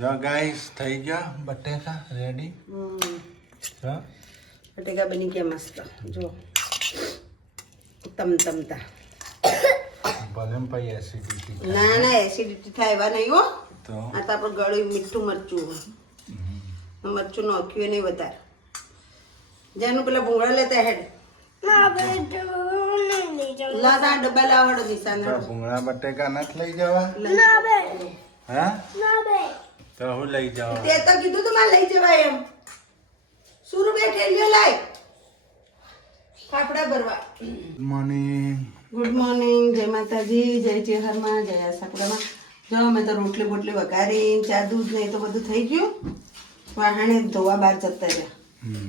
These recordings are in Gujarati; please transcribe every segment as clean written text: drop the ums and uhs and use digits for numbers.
જો ગાઈસ થઈ ગયા બટેકા રેડી. હા બટેકા બની ગયા મસ્ત. જો તમતા ભલે ભાઈ એસિડિટી ના ના એસિડિટી થાય એવા નહીં હો. તો આ તો આપણે ગળ્યું મીઠું મરચું મરચું નાખ્યું નહીં વધારે. જેનું પેલા ભૂંગળા લેતા હેડ લાદા ડબ્બા લાવડો નિશાન ભૂંગળા બટેકા નથી લઈ જવા. હા તો હું લઈ જાવ. તે તો કીધું તો મારે લઈ જવાય એમ. સુરુ બે ઠેલીઓ લાય ફાફડા ભરવા. મોર્નિંગ. ગુડ મોર્નિંગ, જય માતાજી, જય ચેહરમાં, જય આશાપુરામાં. જો અમે તો રોટલી બોટલી વઘારી ચા દૂધ ને એ તો બધું થઈ ગયું. વાહણે ધોવા બહાર જતા રહ્યા.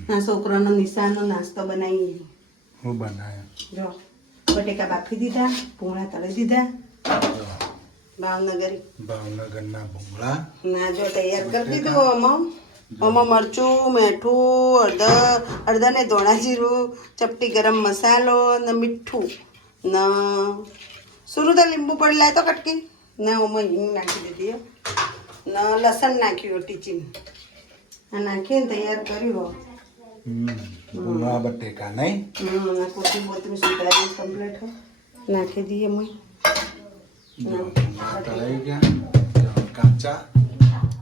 ના છોકરાનો નિશાનનો નાસ્તો બનાવી. હું બનાવ્યો જો બટેકા બાફી દીધા, ભૂંગળા તળી દીધા. ભાવનગરી ભાવનગરના ભૂંગળા ના જો તૈયાર કરી દીધું. આમાં મરચું, મીઠું, અડધા ને ધોળા જીરું, ચપટી ગરમ મસાલો ને મીઠું ને સુરુ તો લીંબુ પડેલા તો કટકી ને ઓમાં હિંગ નાખી દીધી ને લસણ નાખ્યું ટીચીન નાખીને તૈયાર કર્યું. ભૂંગળા બટેકા નહીં. કોથળી બોતરી સુધારી કમ્પ્લીટ નાખી દઈએ અમે. તળાઈ ગયા કાચા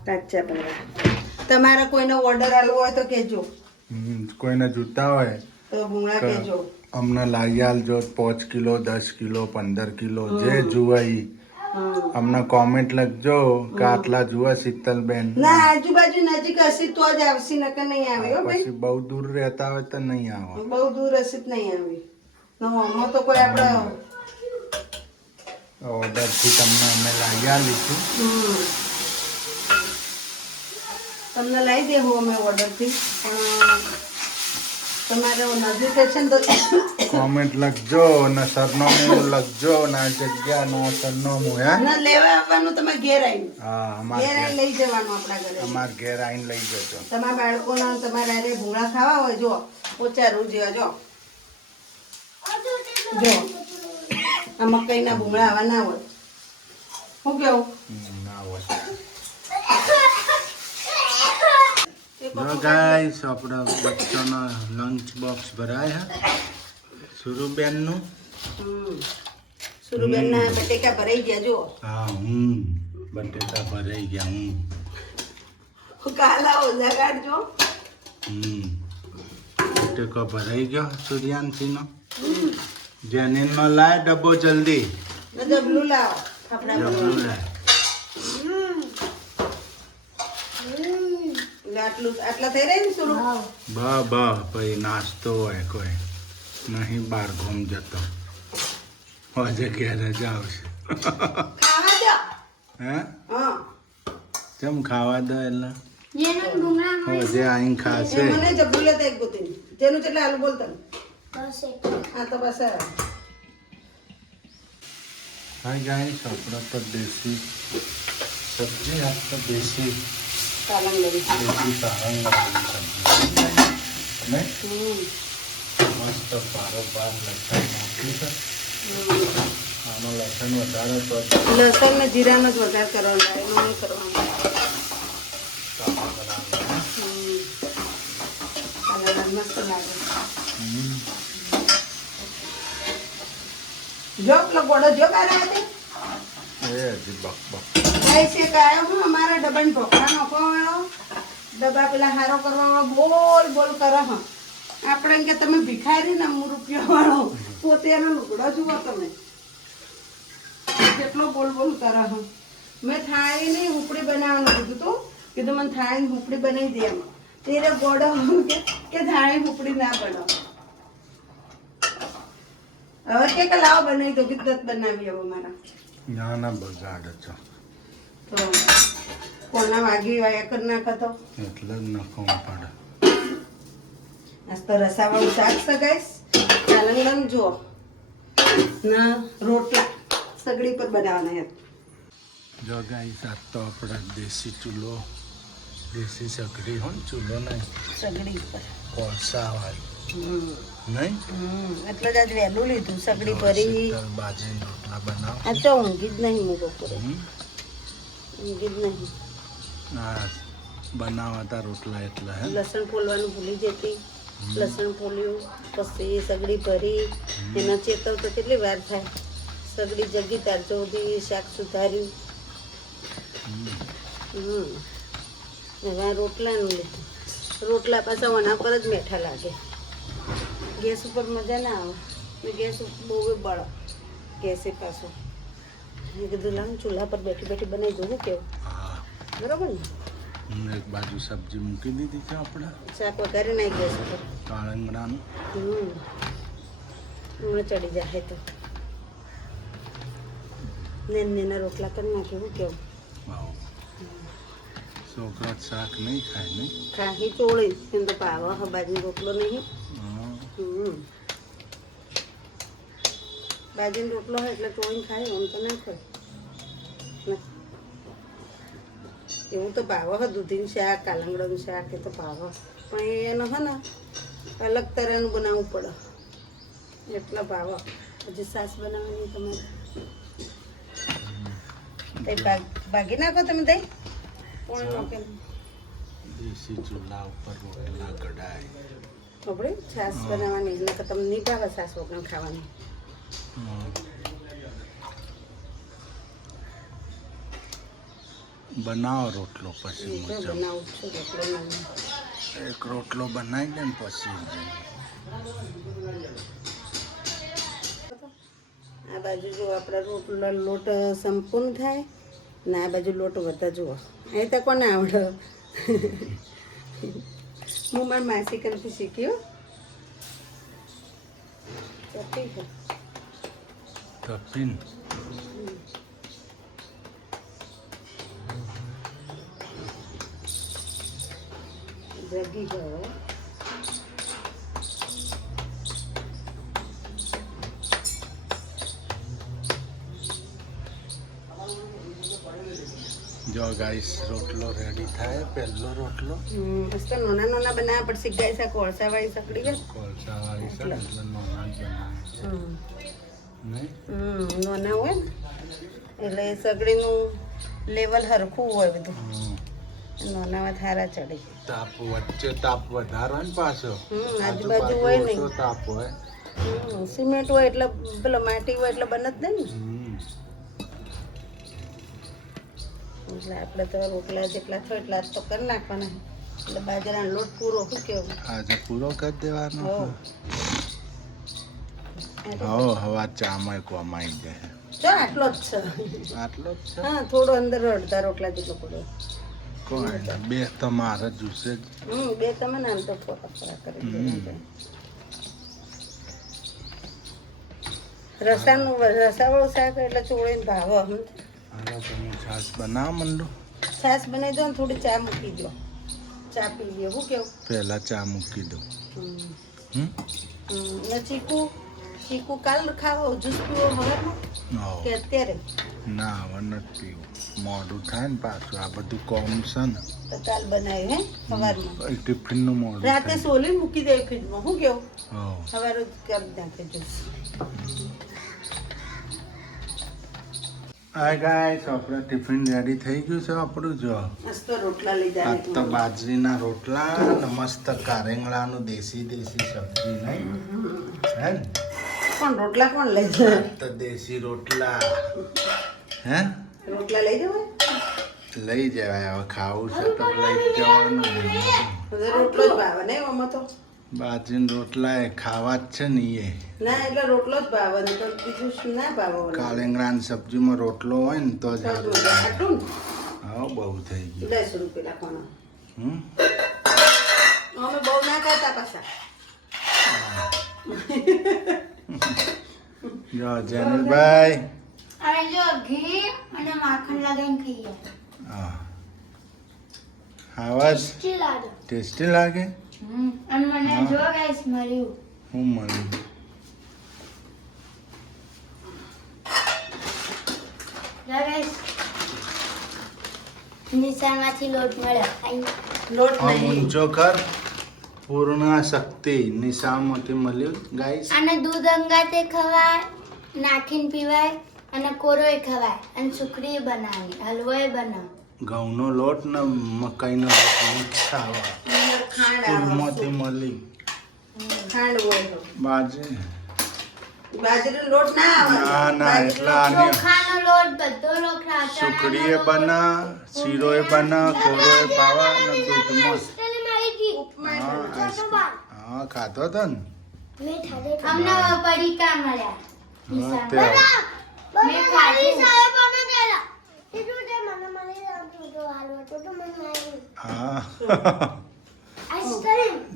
કાચા બરાબર. તમારે કોઈને ઓર્ડર આલવો હોય તો કહેજો. કોઈને જોતા હોય તો ભૂંગળા કહેજો. અમને લાવી આલજો 5 કિલો 10 કિલો 15 કિલો જે જુએ ઈ અમને કોમેન્ટ લખજો કે આટલા જુએ શીતલબેન. ના આજુબાજુ નજીક હશે તો જ આવશે, નકર નહીં આવે હો ભાઈ. પછી બહુ દૂર રહેતા હોય તો નહીં આવે. બહુ દૂર હશે તો નહીં આવે. આમાં તો કોઈ આપણે ઓર્ડરથી તમને અમે લાવી આલીશું. તમને લાવી દેવું અમે ઓર્ડરથી. પણ તમારે નજીક છે ને તો કોમેન્ટ લખજો ને સરનામું લખજો ને જગ્યા ને સરનામું. હે ના લેવા આવવાનું તમે ઘેર આવીને. હા ઘેર આવીને લઈ જવાનું આપણા ઘરે. અમાર ઘેર આવીને લઈ જજો. તમારા બાળકોને તમારે અરે ભૂંગળા ખાવા હોય જો ઓચારું જેવા જો જો આ મકાઈના ભૂંગળા આવા ના હોય. શું કેવું? ના હોય. જો ગાઈસ આપણા બચ્ચાનો લંચ બોક્સ ભરાય હે સુરુબેનનું. સુરુબેનના બટેકા ભરાઈ ગયા જો. હા બટેટા ભરાઈ ગયા. કાલા ઓઝા કાઢજો. બટેકો ભરાઈ ગયો સૂર્યાંશીનો. જેનીનો લાય ડબ્બો જલ્દી. ડબલું લાવો આપણા ડબલું લાય. આટલા થઈ રહ્યા ને સુરુ. ભાઈ નાસ્તો હોય કોઈ નહીં બહાર ઘૂમ જતો હોજે ઘેરે જ આવશે. ખાવા દો. હે હા કેમ ખાવા દો એટલે હોજે આઈને ખાશે. મને જબલું લેતા એક ગોતી જેનું એટલે આલુ બોલતા હા તો બસ. હાય ગાઈસ આપણા પર દેશી સબ્જી આ તો દેશી પાલંગ લઈ દેશી સારંગ સબ્જી ને મસ્ત પારોપાર લસણ નાખ્યું છે. આમાં લસણ વધારે તો લસણ ને જીરાનો જ વધારે કરવાનો એનું નહીં કરવાનું. મસ્ત લાગે. જો પેલો ગોળો જો બહાર આવે એ હજી બક છે કાયો હું અમારા ડબ્બાને ઢોકળા નાખવા વાળો ડબ્બા પેલા હારો કરવા વાળો બોલ કરે. હા આપણે એમ કે તમે ભિખારી ને રૂપિયા વાળો પોતે એનો લુગડો જુઓ તમે કેટલો બોલ કરે. હા મેં થાળી નહીં હુંપડી બનાવવાનું કીધું મને થાળી હુંપડી બનાવી દે એમ. તેરે ગોળો કે થાળી હુંપડી ના બનાવો. હવે કે લાવો બનાવી દો કિદ્દત બનાવી હવે મારા ના બગાડ છો તો કોના વાગી વાયા કરી નાખતો એટલે જ નખવું પડે. આજ તો રસાવાળું શાક સગાઈશ. ચાલંગણ જુઓ ના રોટલા સગડી પર બનાવવાના યાર. જો ગાઈસ આ તો આપણા દેશી ચૂલો દેશી સગડી હોય ને ચૂલો નહીં સગડી પર કોલસા વાળી નહીં. એટલે જ આજ વહેલું લીધું સગડી ભરી. બાજરી રોટલા બનાવો. આ તો ઊંઘી જ નહીં હું બપોરે ઊંઘી જ નહીં. હા બનાવતા રોટલા એટલા હે લસણ ફોલવાનું ભૂલી જતી, લસણ ફોલ્યું, પછી સગડી ભરી, એના ચેતવ તો કેટલી વાર થાય, સગડી જગી તાર ચોધી શાક સુધાર્યું. હવે આ રોટલાનું લીધું. રોટલા પાછા વના પર જ મેઠા લાગે, ગેસ ઉપર મજા ના આવે, ને ગેસ બહુ બળો ગેસે પાછું. મેં કીધું લાવ ચૂલા પર બેઠી બેઠી બનાવી દઉં કેવું, બરાબર ને. એક બાજુ સબ્જી મૂકી દીધી છે આપણે, શાક વઘારી નાખી ગેસ ઉપર. કાળંગડાનું હમણાં ચડી જાય તો નેના રોટલા કરી નાખ્યું કેવું. છોકરા શાક નહીં ખાય નહીં, ખાહી ચોળી એમ તો પાવા બાજરી રોટલો નહીં. બાજરીનો રોટલો હોય એટલે ચોળીને ખાય, આમ તો ના ખાય. એવું તો ભાવ હ દૂધીનું શાક, કાલંગડાનું શાક એ તો ભાવ, પણ એનો હે ને અલગ તરહનું બનાવવું પડે એટલા ભાવ. હજી સાસ બનાવવાની તમારે ભાગી નાખો તમે દહીં કોણ નાખે દેશી ચૂલા ઉપર રોટલા કઢાય. આપણે છાસ બનાવવાની એટલે કે તમને નહીં ભાવે છાસ વગર ખાવાની. બનાવો રોટલો પછી બનાવું છું રોટલો. એક રોટલો બનાવી દે ને પછી આ બાજુ જો આપણા રોટલા લોટ સંપૂર્ણ થાય ને આ બાજુ લોટ વધતા જુઓ. એ તો કોને આવડે, હું મારા માસી કંથી શીખ્યો. કપિન જગી ગયો. જો ગાઈસ રોટલો રેડી થાય, પહેલો રોટલો મસ્ત નાના નાના બનાવવા પડશે ગાઈસ. આ કોળસા વાળી સકડી છે, કોલસા વાળી છે એટલે નાના જ બનાવે નહીં. નાના હોય ને એટલે સગડીનું લેવલ હરખું હોય બધું. નાનામાં થારા ચડી. તાપ વચ્ચે તાપ વધારે હોય ને પાછો, આજુબાજુ હોય નહીં ઓછો તાપ હોય. સિમેન્ટ હોય એટલે પેલો માટી હોય એટલે બને જ નહીં ને. એટલે આપણે તો રોટલા જેટલા થાય એટલા તો કરી નાખવાના. એટલે બાજરાનો લોટ પૂરો શું કેવું આજે પૂરો કરી દેવાનો. હો હવા ચામાં કોમાં આવી જાય. જો આટલો જ છે, આટલો જ છે. હા થોડો અંદર અડધા રોટલા જેટલો પડ્યો. કોઈ બે તમારે જુસે જ. બે તમે નામ તો થોડા થોડા કરી દેવા. રસાવાળું શાક એટલે ચોળીને ભાવ. તમે છાશ બનાવ મંડો. છાશ બનાવી દો ને થોડી ચા મૂકી દો, ચા પી લ્યો. શું કેવું પહેલા ચા મૂકી દો. ને ચીકુ કાલ ખાવો જ્યુસ પીવો હવારમાં કે અત્યારે? ના હવે નથી પીવું, મોડું થાય ને પાછું. આ બધું કોમ છે ને તો કાલ બનાવ્યું હે સવારમાં. ટિફિનનું મોડું રાતે સોલી મૂકી દે ફ્રીજમાં. શું કેવું હા સવારે જ કરી નાખે જ્યુસ. હાય ગાઈસ, આપણે ટિફિન રેડી થઈ ગયું છે આપણું. જો મસ્ત રોટલા લઈ આ જાય. તો બાજરીના રોટલા ને મસ્ત કારેંગળાનું દેશી સબ્જી નહીં હે ને? પણ રોટલા કોણ લઈ જાય? તો દેશી રોટલા હે રોટલા લઈ જવાય? લઈ જવાય. હવે ખાવું છે તો લઈ જ જવાનું. રોટલો જ ભાવે ને એમાં તો. બાજરીના રોટલા એ ખાવા જ છે ને એ. ના એટલે રોટલો જ ભાવે ને તો બીજું શું ના ભાવે. કારેંગળાની સબ્જીમાં રોટલો હોય ને તો જ આટલું હા બહુ થઈ ગયું. 10 રૂપિયા રાખવાના. અમે બહુ ના ખાતા પાછા. જો જેનલભાઈ અને જો ઘી અને માખણ લગાવીને ખાઈએ. હા આવાજ ટેસ્ટી લાગે. ટેસ્ટી લાગે. અને મને જો ગાઈસ મળ્યું. હું મળ્યું જો ગાઈસ નિશાનમાંથી લોટ મળ્યો. લોટ હા નહીં. ઊંચો કર. પૂર્ણ શક્તિ નિશામાંથી મળ્યું ગાઈસ. અને દૂધ અંગાતે ખવાય, નાખીને પીવાય અને કોરોય ખવાય અને સુખડી બનાવી, હલવોય બનાવ. ઘઉંનો લોટ ને મકાઈનો લોટ મિક્સ આવે અંદર ખાંડ આવે સ્કૂલમાંથી મળી ખાંડ હોય તો બાજરી બાજરીનો લોટ ના આવે ના ના એટલે આને ચોખાનો લોટ બધો લોટ સુખડીએ બના શીરોએ બના કોરોએ પાવા ને દૂધમાં હા ખાધો તો ને અમને પડીકા મળ્યા હા, તે મેં ખાધું હા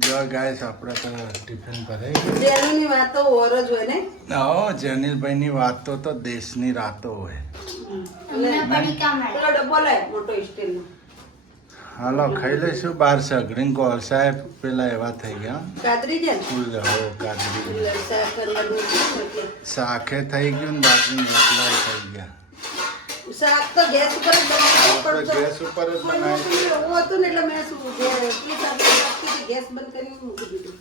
જો ગાઈસ આપણે તો ટિફિન ભરાઈ જેની વાતો ઓર જ હોય ને ગયું હો જેનિલભાઈની વાતો તો દેશની રાતો હોય અમને પડીકા મળ્યા પેલો ડબ્બો લાય મોટો સ્ટીલનો હાલો ખાઈ લઈશું બાર સગડીન કોર સાહેબ પેલા એવા થઈ ગયા કાતરી છે ને ફૂલ હો કાજરી એટલે સાહેબ કરવા દૂધ એટલે શાકે થઈ ગયું ને બાકી રોટલા થઈ ગયા શાક તો ગેસ ઉપર જ બનાવવું આપણે પડતું. ગેસ ઉપર જ બનાવી એવું હતું ને એટલે મેં શું ગેસ બંધ કરીને મૂકી દીધું